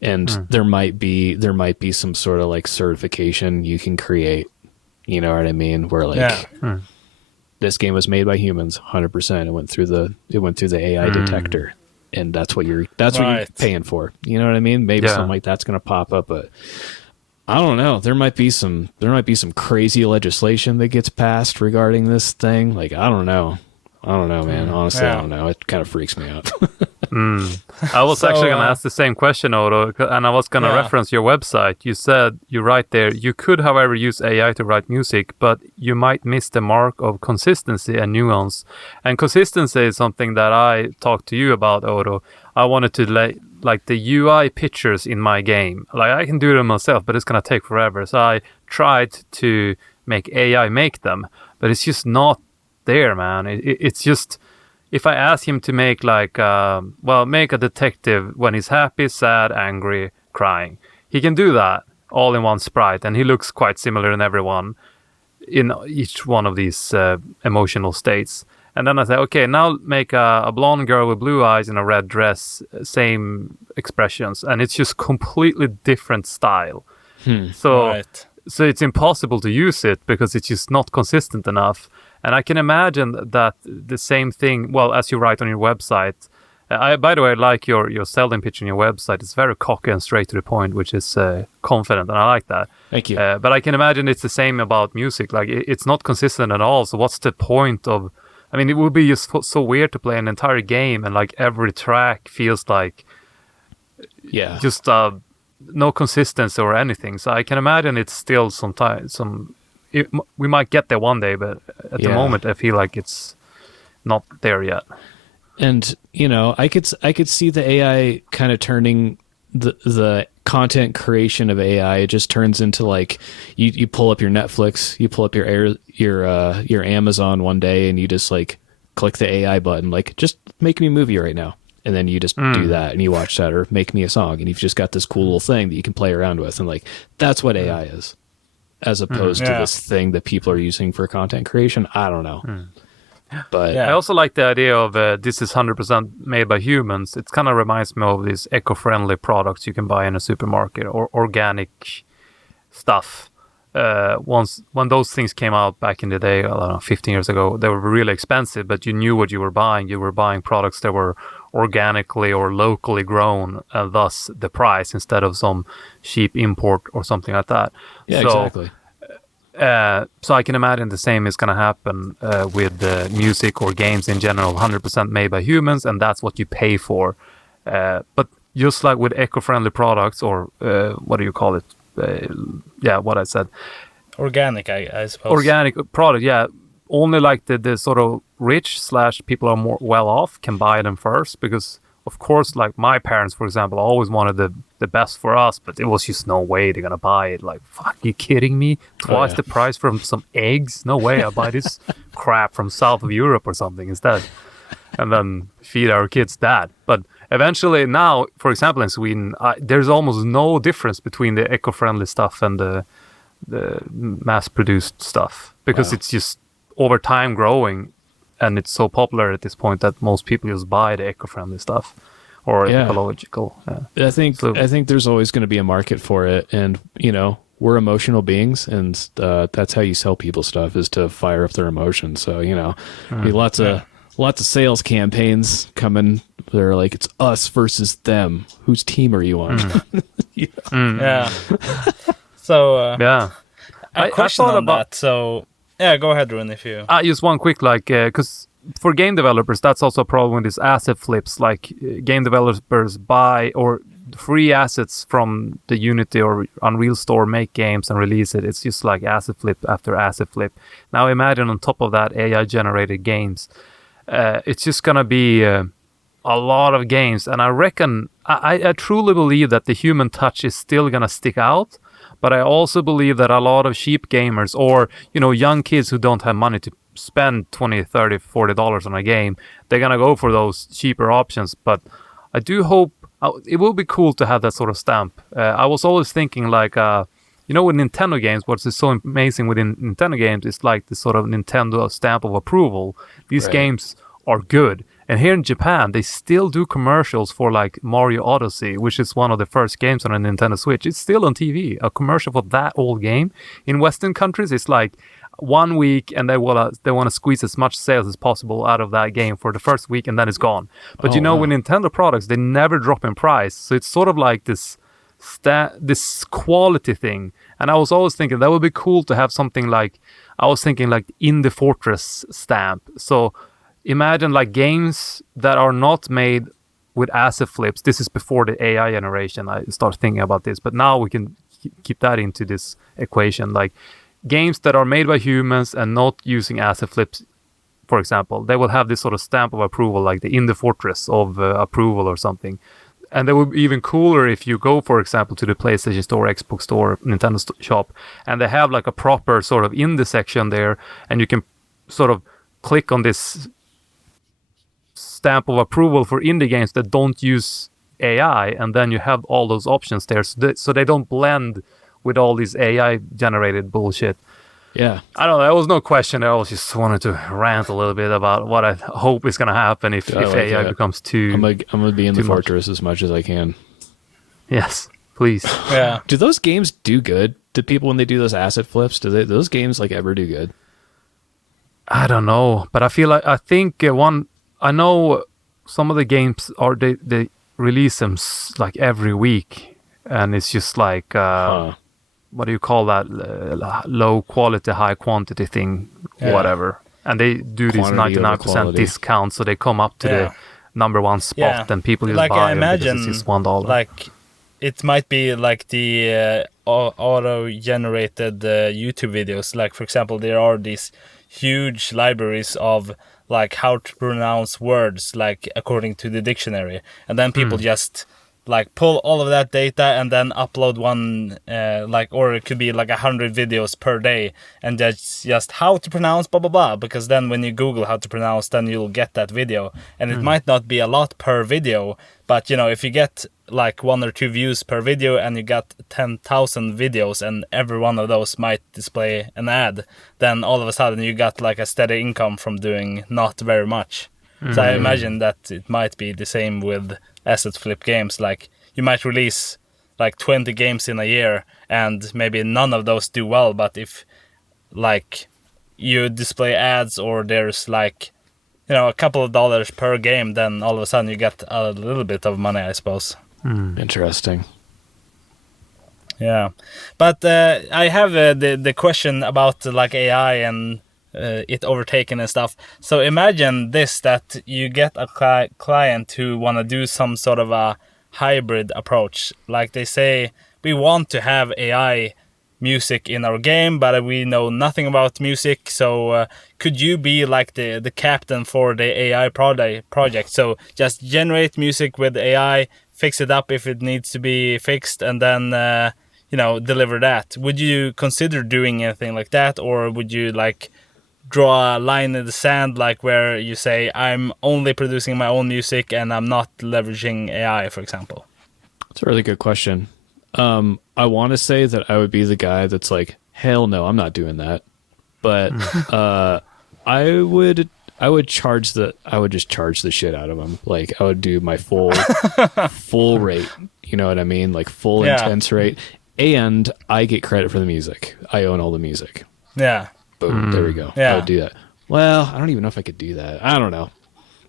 And there might be some sort of like certification you can create, you know what I mean? Where like this game was made by humans, 100%. It went through the AI detector, and that's what you're paying for. You know what I mean? Maybe something like that's going to pop up, but I don't know. There might be some crazy legislation that gets passed regarding this thing. Like, I don't know, man. Honestly, I don't know. It kind of freaks me out. I was actually going to ask the same question, Odo, and I was going to reference your website. You said, you write there, you could, however, use AI to write music, but you might miss the mark of consistency and nuance. And consistency is something that I talked to you about, Odo. I wanted to like the UI pictures in my game. Like, I can do them myself, but it's going to take forever. So I tried to make AI make them, but it's just not there, man. It's just, if I ask him to make make a detective when he's happy, sad, angry, crying, he can do that all in one sprite, and he looks quite similar in everyone, in each one of these emotional states. And then I say, okay, now make a blonde girl with blue eyes in a red dress, same expressions, and it's just completely different style. So it's impossible to use it because it's just not consistent enough. And I can imagine that the same thing, well, as you write on your website, I, by the way, like your selling pitch on your website. It's very cocky and straight to the point, which is confident, and I like that. Thank you. But I can imagine it's the same about music. Like, it's not consistent at all. So what's the point of, I mean, it would be just so weird to play an entire game and like every track feels like just no consistency or anything. So I can imagine it's still we might get there one day, but at the moment I feel like it's not there yet. And I could see the AI kind of turning the content creation of AI. It just turns into like you pull up your Netflix, you pull up your Amazon one day, and you just like click the AI button, like, just make me a movie right now, and then you just do that and you watch that, or make me a song, and you've just got this cool little thing that you can play around with, and like that's what AI is. As opposed to this thing that people are using for content creation. I don't know. But I also like the idea of this is 100% made by humans. It kind of reminds me of these eco-friendly products you can buy in a supermarket, or organic stuff. When those things came out back in the day, I don't know, 15 years ago, they were really expensive, but you knew what you were buying. You were buying products that were organically or locally grown, and thus the price, instead of some cheap import or something like that. Yeah, exactly. So I can imagine the same is going to happen with music or games in general, 100% made by humans, and that's what you pay for. But just like with eco-friendly products, or what do you call it? What I said. Organic, I suppose. Organic product, only like the sort of rich / people are more well off can buy them first, because of course, like my parents, for example, always wanted the best for us, but it was just no way they're gonna buy it. Like, fuck, you kidding me? Twice the price from some eggs? No way, I'll buy this crap from south of Europe or something instead, and then feed our kids that. But eventually now, for example, in Sweden, there's almost no difference between the eco-friendly stuff and the mass-produced stuff, because it's just over time growing, and it's so popular at this point that most people just buy the eco-friendly stuff or ecological. I think there's always going to be a market for it, and we're emotional beings, and that's how you sell people stuff, is to fire up their emotions. So be lots of sales campaigns coming They're like, it's us versus them. Whose team are you on? Yeah. So Yeah. a question thought on about- that. So yeah, go ahead, Rune, if you. Just one quick, because for game developers, that's also a problem with these asset flips. Like, game developers buy or free assets from the Unity or Unreal store, make games and release it. It's just like asset flip after asset flip. Now imagine on top of that AI-generated games. It's just gonna be a lot of games, and I reckon I truly believe that the human touch is still gonna stick out. But I also believe that a lot of cheap gamers or, young kids who don't have money to spend $20, $30, $40 on a game, they're going to go for those cheaper options. But I do hope it will be cool to have that sort of stamp. I was always thinking with Nintendo games, what's so amazing within Nintendo games is like the sort of Nintendo stamp of approval. These games are good. And here in Japan, they still do commercials for like Mario Odyssey, which is one of the first games on a Nintendo Switch. It's still on TV, a commercial for that old game. In Western countries, it's like 1 week, and they want to squeeze as much sales as possible out of that game for the first week, and then it's gone. But with Nintendo products, they never drop in price. So it's sort of like this quality thing. And I was always thinking that would be cool to have something like, in the Fortress stamp. So imagine like games that are not made with asset flips. This is before the AI generation. I started thinking about this, but now we can keep that into this equation. Like games that are made by humans and not using asset flips, for example, they will have this sort of stamp of approval, like the In the Fortress of approval or something. And that would be even cooler if you go, for example, to the PlayStation Store, Xbox Store, Nintendo shop, and they have like a proper sort of indie section there, and you can sort of click on this stamp of approval for indie games that don't use AI, and then you have all those options there, so they don't blend with all these AI-generated bullshit. Yeah. I don't know. There was no question. I just wanted to rant a little bit about what I hope is going to happen if AI becomes too... I'm gonna be in the Fortress as much as I can. Yes, please. Yeah. Do those games do good? Do people, when they do those asset flips, those games like ever do good? I don't know, but I think I know some of the games they release them like every week, and it's just like what do you call that? Low quality, high quantity thing, whatever. And they do this 99% discount, so they come up to the number one spot, and people just buy them because it's just $1. Like it might be like the auto-generated YouTube videos. Like for example, there are these huge libraries of like how to pronounce words, like according to the dictionary, and then people just like pull all of that data and then upload one or it could be like 100 videos per day, and that's just how to pronounce blah blah blah, because then when you Google how to pronounce, then you'll get that video, and it might not be a lot per video, but if you get like 1 or 2 views per video and you got 10,000 videos and every one of those might display an ad, then all of a sudden you got like a steady income from doing not very much. So I imagine that it might be the same with asset flip games. Like you might release like 20 games in a year and maybe none of those do well, but if like you display ads or there's like a couple of dollars per game, then all of a sudden you get a little bit of money, I suppose. Interesting. Yeah, but I have the question about like AI and it overtaken and stuff. So imagine this, that you get a client who want to do some sort of a hybrid approach. Like they say, we want to have AI music in our game, but we know nothing about music. So could you be like the captain for the AI project? So just generate music with AI, fix it up if it needs to be fixed, and then deliver that. Would you consider doing anything like that, or would you like draw a line in the sand, like where you say I'm only producing my own music and I'm not leveraging AI, for example? That's a really good question. I want to say that I would be the guy that's like, hell no, I'm not doing that. But I would just charge the shit out of them. Like I would do my full rate. You know what I mean? Like full intense rate. And I get credit for the music. I own all the music. Yeah. Boom. There we go. Yeah. I would do that. Well, I don't even know if I could do that. I don't know.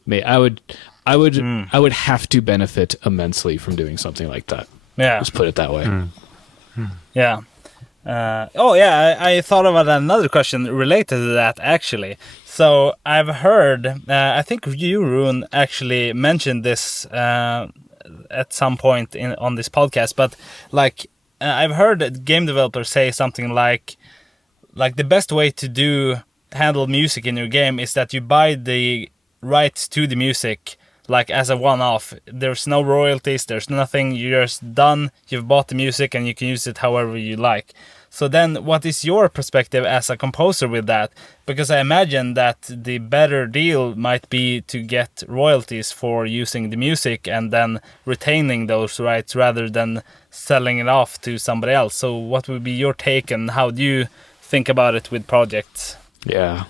I would have to benefit immensely from doing something like that. Yeah. Let's put it that way. Yeah. I thought about another question related to that, actually. So I've heard, I think you, Rune, actually mentioned this at some point on this podcast, but like I've heard game developers say something like the best way to handle music in your game is that you buy the rights to the music like as a one-off. There's no royalties, there's nothing, you're just done, you've bought the music and you can use it however you like. So then what is your perspective as a composer with that? Because I imagine that the better deal might be to get royalties for using the music and then retaining those rights rather than selling it off to somebody else. So what would be your take and how do you think about it with projects? Yeah.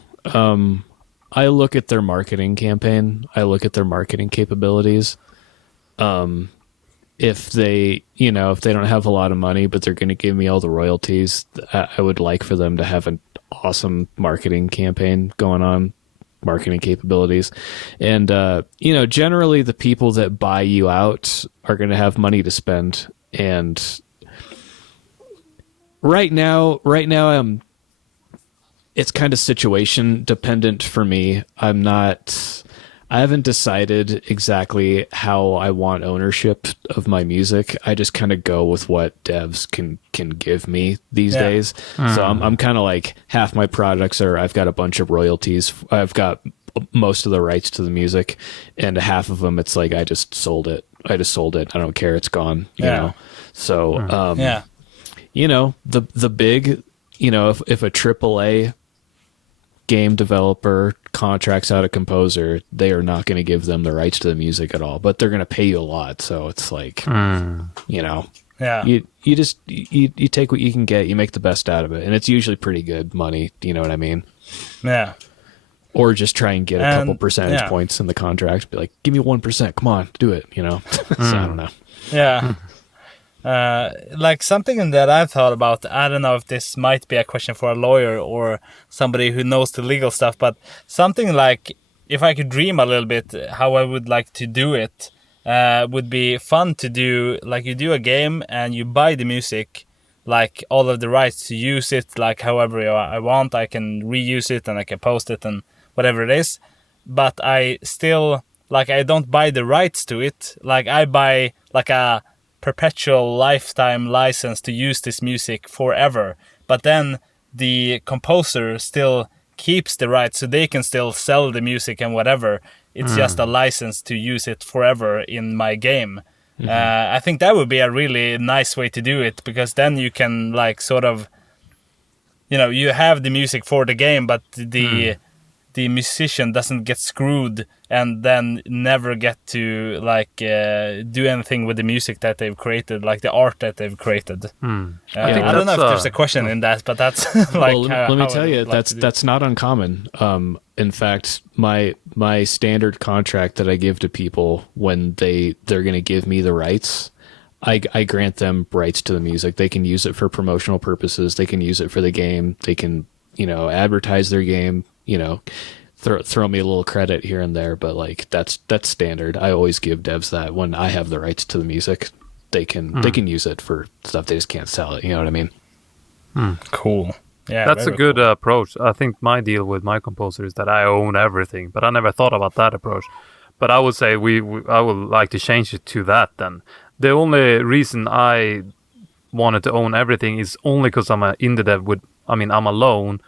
I look at their marketing campaign. I look at their marketing capabilities. If they don't have a lot of money, but they're going to give me all the royalties, I would like for them to have an awesome marketing campaign going on, marketing capabilities. And, generally the people that buy you out are going to have money to spend. And right now, it's kind of situation dependent for me. I haven't decided exactly how I want ownership of my music. I just kind of go with what devs can give me these days. So I'm kind of like half my products are I've got a bunch of royalties. I've got most of the rights to the music, and half of them it's like I just sold it. I don't care. It's gone. You know. So the big, if a AAA game developer contracts out a composer, they are not going to give them the rights to the music at all, but they're going to pay you a lot. So it's like, you take what you can get, you make the best out of it. And it's usually pretty good money. You know what I mean? Yeah. Or just try and get a couple percentage points in the contract. Be like, give me 1%. Come on, do it. So I don't know. Yeah. Like something that I've thought about, I don't know if this might be a question for a lawyer or somebody who knows the legal stuff, but something like, if I could dream a little bit how I would like to do it, would be fun to do, like you do a game and you buy the music, like all of the rights to use it, like however I want, I can reuse it and I can post it and whatever it is, but I still, like I don't buy the rights to it, like I buy like a perpetual lifetime license to use this music forever, but then the composer still keeps the rights so they can still sell the music and whatever. It's just a license to use it forever in my game. I think that would be a really nice way to do it, because then you can like sort of, you have the music for the game, but the musician doesn't get screwed and then never get to like do anything with the music that they've created, like the art that they've created. I don't know if there's a question in that, but that's like. Well, let me tell you, that's not uncommon. In fact, my standard contract that I give to people when they're going to give me the rights, I grant them rights to the music. They can use it for promotional purposes. They can use it for the game. They can advertise their game. Throw me a little credit here and there, but like that's standard. I always give devs that when I have the rights to the music, they can use it for stuff. They just can't sell it. You know what I mean? Cool. Yeah, that's a good approach. I think my deal with my composer is that I own everything, but I never thought about that approach. But I would say I would like to change it to that. Then the only reason I wanted to own everything is only because I'm an indie dev. I'm alone,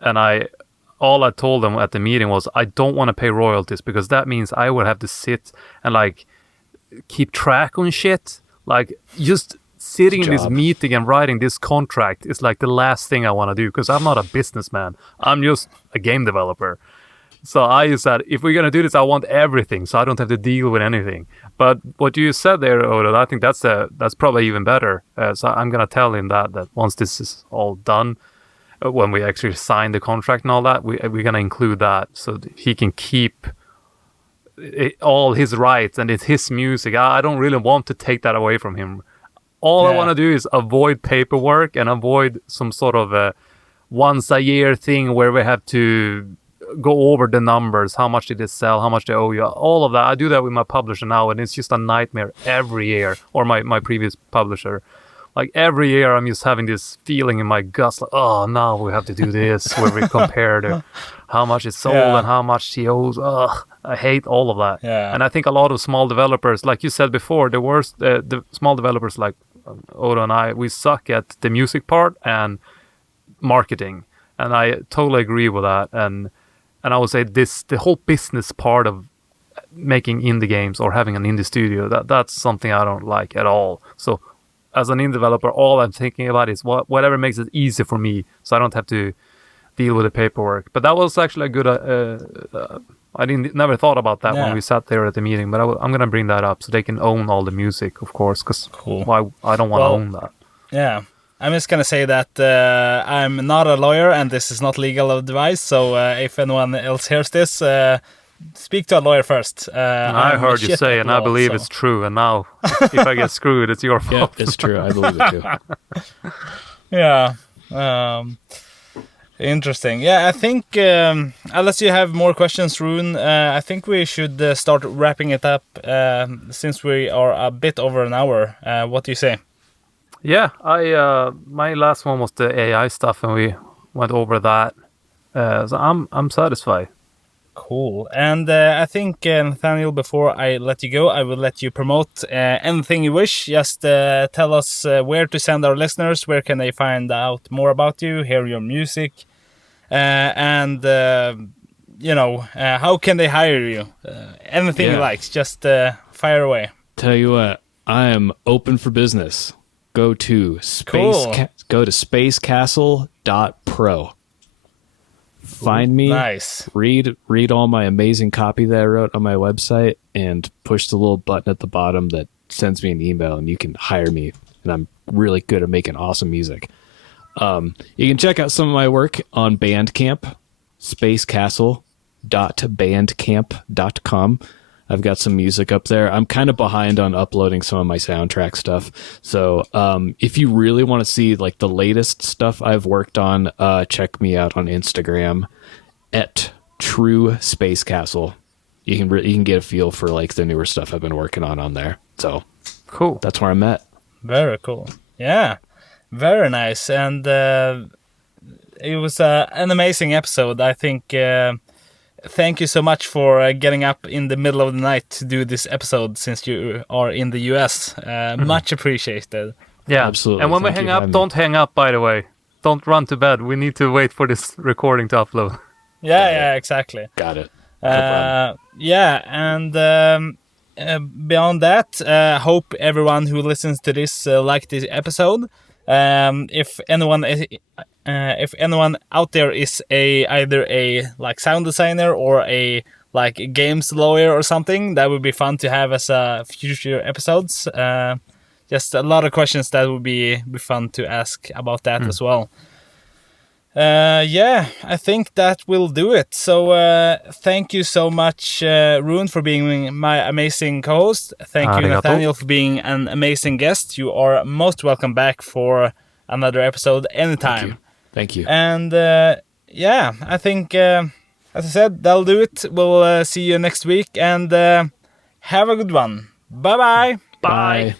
and all I told them at the meeting was I don't want to pay royalties, because that means I would have to sit and like keep track on shit. Like just sitting in this meeting and writing this contract is like the last thing I want to do, because I'm not a businessman. I'm just a game developer. So I said, if we're going to do this, I want everything, so I don't have to deal with anything. But what you said there, Odo, I think that's probably even better. So I'm going to tell him that once this is all done, when we actually sign the contract and all that, we're going to include that so that he can keep all his rights and it's his music. I don't really want to take that away from him. All I want to do is avoid paperwork and avoid some sort of a once a year thing where we have to go over the numbers. How much did it sell? How much they owe you? All of that. I do that with my publisher now, and it's just a nightmare every year. Or my previous publisher. Like every year, I'm just having this feeling in my guts, like, oh, now we have to do this, where we compare to how much it's sold and how much she owes. Ugh, I hate all of that. Yeah. And I think a lot of small developers, like you said before, the small developers like Odo and I, we suck at the music part and marketing. And I totally agree with that. And I would say the whole business part of making indie games or having an indie studio, that's something I don't like at all. So as an indie developer, all I'm thinking about is whatever makes it easy for me, so I don't have to deal with the paperwork. But that was actually a good. I never thought about that when we sat there at the meeting. But I'm gonna bring that up so they can own all the music, of course, because I don't want to own that. Yeah, I'm just gonna say that I'm not a lawyer and this is not legal advice. So if anyone else hears this, speak to a lawyer first. I heard you say, and I believe it's true. And now, if I get screwed, it's your fault. Yeah, it's true. I believe it too. Yeah. Interesting. Yeah, I think unless you have more questions, Rune, I think we should start wrapping it up since we are a bit over an hour. What do you say? Yeah, my last one was the AI stuff, and we went over that. So I'm satisfied. Cool. And I think, Nathaniel, before I let you go, I will let you promote anything you wish. Just tell us where to send our listeners, where can they find out more about you, hear your music, and, how can they hire you? Anything you like, just fire away. Tell you what, I am open for business. Go to SpaceCastle.pro. Find me, read all my amazing copy that I wrote on my website, and push the little button at the bottom that sends me an email, and you can hire me. And I'm really good at making awesome music. You can check out some of my work on Bandcamp, spacecastle.bandcamp.com. I've got some music up there. I'm kind of behind on uploading some of my soundtrack stuff. So if you really want to see like the latest stuff I've worked on, check me out on Instagram at True Space Castle. You can get a feel for like the newer stuff I've been working on there. So cool. That's where I'm at. Very cool. Yeah, very nice. And it was an amazing episode. I think. Thank you so much for getting up in the middle of the night to do this episode since you are in the US. Much appreciated. Yeah, absolutely. And when we hang up, don't hang up, by the way. Don't run to bed. We need to wait for this recording to upload. Yeah, exactly. Got it. Yeah, and beyond that, hope everyone who listens to this liked this episode. If anyone out there is either a like sound designer or a like games lawyer or something, that would be fun to have as future episodes. Just a lot of questions that would be fun to ask about that as well. Yeah, I think that will do it. So thank you so much, Rune, for being my amazing co-host. Thank you, Nathaniel, for being an amazing guest. You are most welcome back for another episode anytime. Thank you. And yeah, I think, as I said, that'll do it. We'll see you next week, and have a good one. Bye-bye. Bye.